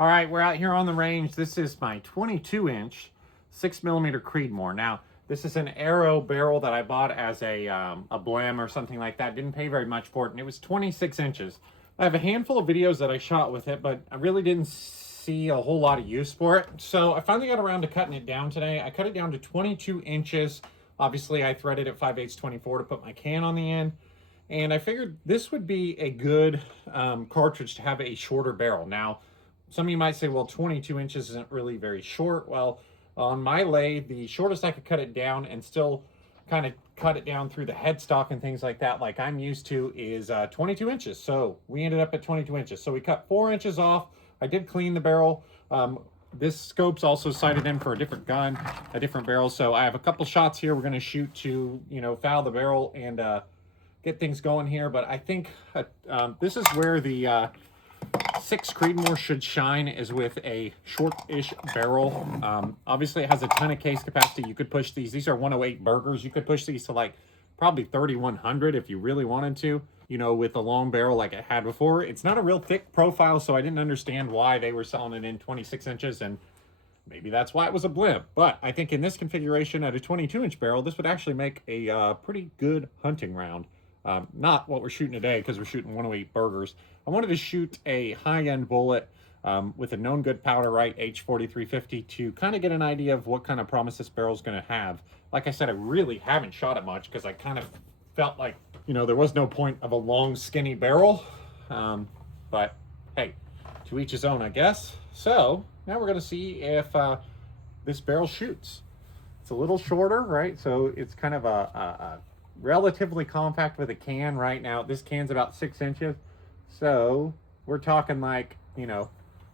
All right, we're out here on the range. This is my 22-inch 6mm Creedmoor. Now, this is an arrow barrel that I bought as a blim or something like that. Didn't pay very much for it, and it was 26 inches. I have a handful of videos that I shot with it, but I really didn't see a whole lot of use for it. So I finally got around to cutting it down today. I cut it down to 22 inches. Obviously, I threaded it 5/8 24 to put my can on the end. And I figured this would be a good cartridge to have a shorter barrel. Now, some of you might say, well, 22 inches isn't really very short. Well, on my lathe, the shortest I could cut it down and still kind of cut it down through the headstock and things like that, like I'm used to, is 22 inches. So we ended up at 22 inches. So we cut 4 inches off. I did clean the barrel. This scope's also sighted in for a different gun, a different barrel. So I have a couple shots here. We're going to shoot to, foul the barrel and get things going here. But I think this is where the 6 Creedmoor should shine, is with a short-ish barrel. Obviously, it has a ton of case capacity. You could push these. These are 108 Bergers. You could push these to like probably 3,100 if you really wanted to, with a long barrel like I had before. It's not a real thick profile, so I didn't understand why they were selling it in 26 inches, and maybe that's why it was a blimp. But I think in this configuration at a 22-inch barrel, this would actually make a pretty good hunting round. Not what we're shooting today, because we're shooting 108 Bergers. I wanted to shoot a high-end bullet with a known good powder right H4350 to kind of get an idea of what kind of promise this barrel is going to have. Like I said, I really haven't shot it much because I kind of felt like, there was no point of a long, skinny barrel. But hey, to each his own, I guess. So now we're going to see if this barrel shoots. It's a little shorter, right? So it's kind of a relatively compact with a can right now. This can's about 6 inches. So we're talking like,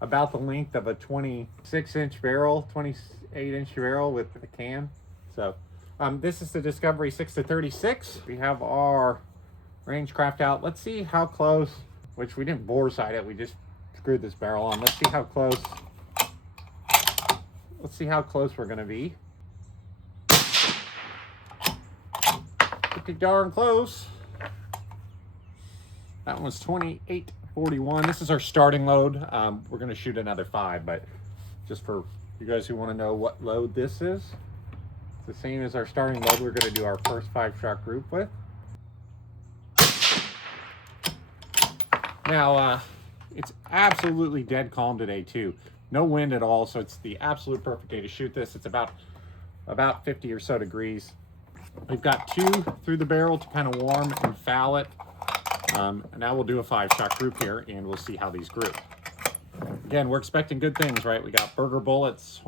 about the length of a 26-inch barrel, 28-inch barrel with the can. So this is the Discovery 6-36. We have our Rangecraft out. Let's see how close, which we didn't bore sight it. We just screwed this barrel on. Let's see how close. Let's see how close we're going to be. Pretty darn close. That one's 28.41. This is our starting load. We're going to shoot another 5, but just for you guys who want to know what load this is, it's the same as our starting load we're going to do our first 5-shot group with. Now, it's absolutely dead calm today too. No wind at all, so it's the absolute perfect day to shoot this. It's about 50 or so degrees. We've got 2 through the barrel to kind of warm and foul it. Now we'll do a 5-shot group here, and we'll see how these group. Again, we're expecting good things, right? We got Berger bullets,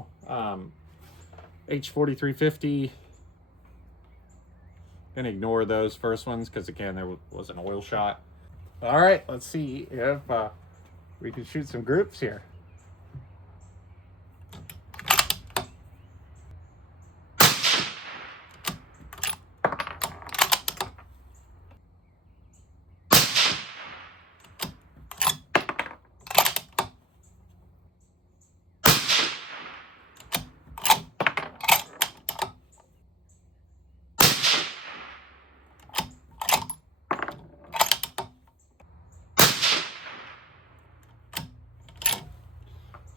H4350. Gonna ignore those first ones because, again, there was an oil shot. All right, let's see if we can shoot some groups here.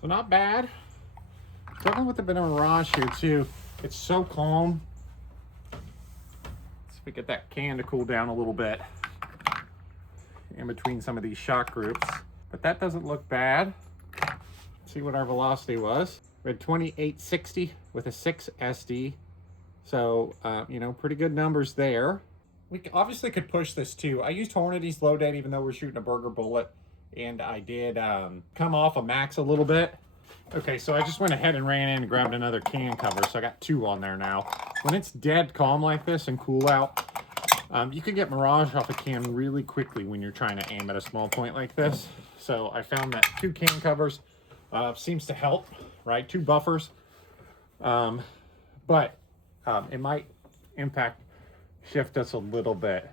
So not bad. Struggling with a bit of a mirage here too. It's so calm. Let's see if we get that can to cool down a little bit in between some of these shot groups. But that doesn't look bad. Let's see what our velocity was. We had 2860 with a 6 SD. So, pretty good numbers there. We obviously could push this too. I used Hornady's low date even though we're shooting a Berger bullet. And I did come off a max a little bit. Okay, so I just went ahead and ran in and grabbed another can cover, so I got 2 on there now. When it's dead calm like this and cool out, you can get mirage off a can really quickly when you're trying to aim at a small point like this. So I found that 2 can covers seems to help, right? 2 buffers. But it might shift us a little bit.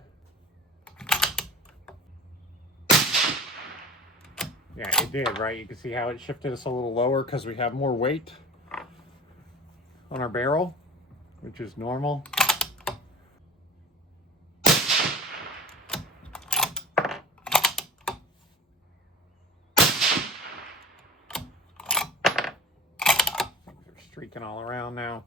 Yeah, it did, right? You can see how it shifted us a little lower because we have more weight on our barrel, which is normal. streaking all around now.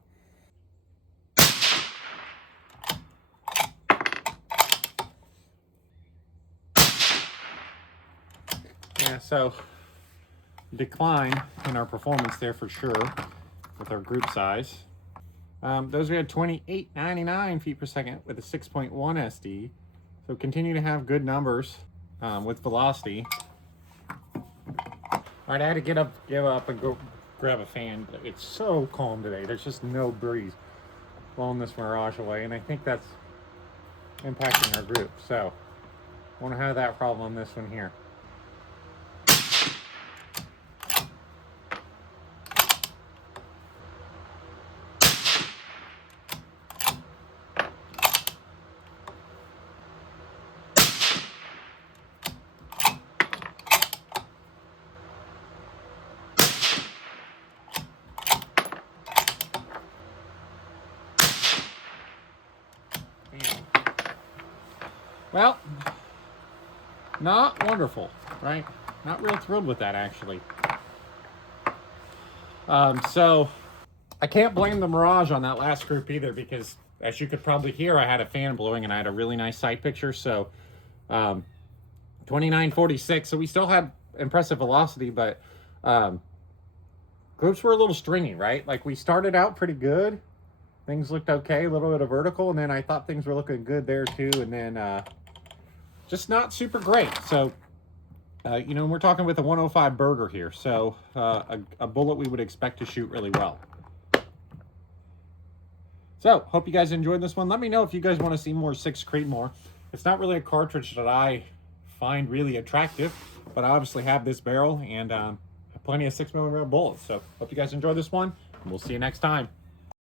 Yeah, so decline in our performance there for sure with our group size. Those we had 2899 feet per second with a 6.1 SD. So continue to have good numbers with velocity. All right, I had to give up and go grab a fan. It's so calm today. There's just no breeze blowing this mirage away, and I think that's impacting our group. So won't have that problem on this one here. Well, not wonderful, right? Not real thrilled with that, actually. So I can't blame the mirage on that last group either, because as you could probably hear, I had a fan blowing and I had a really nice sight picture. So 2946. So we still had impressive velocity, but groups were a little stringy, right? Like we started out pretty good. Things looked okay, a little bit of vertical, and then I thought things were looking good there too, and then just not super great. So, you know, we're talking with a 105 Berger here, so a bullet we would expect to shoot really well. So, hope you guys enjoyed this one. Let me know if you guys want to see more 6 Creedmoor. It's not really a cartridge that I find really attractive, but I obviously have this barrel and plenty of 6mm bullets. So, hope you guys enjoyed this one, and we'll see you next time.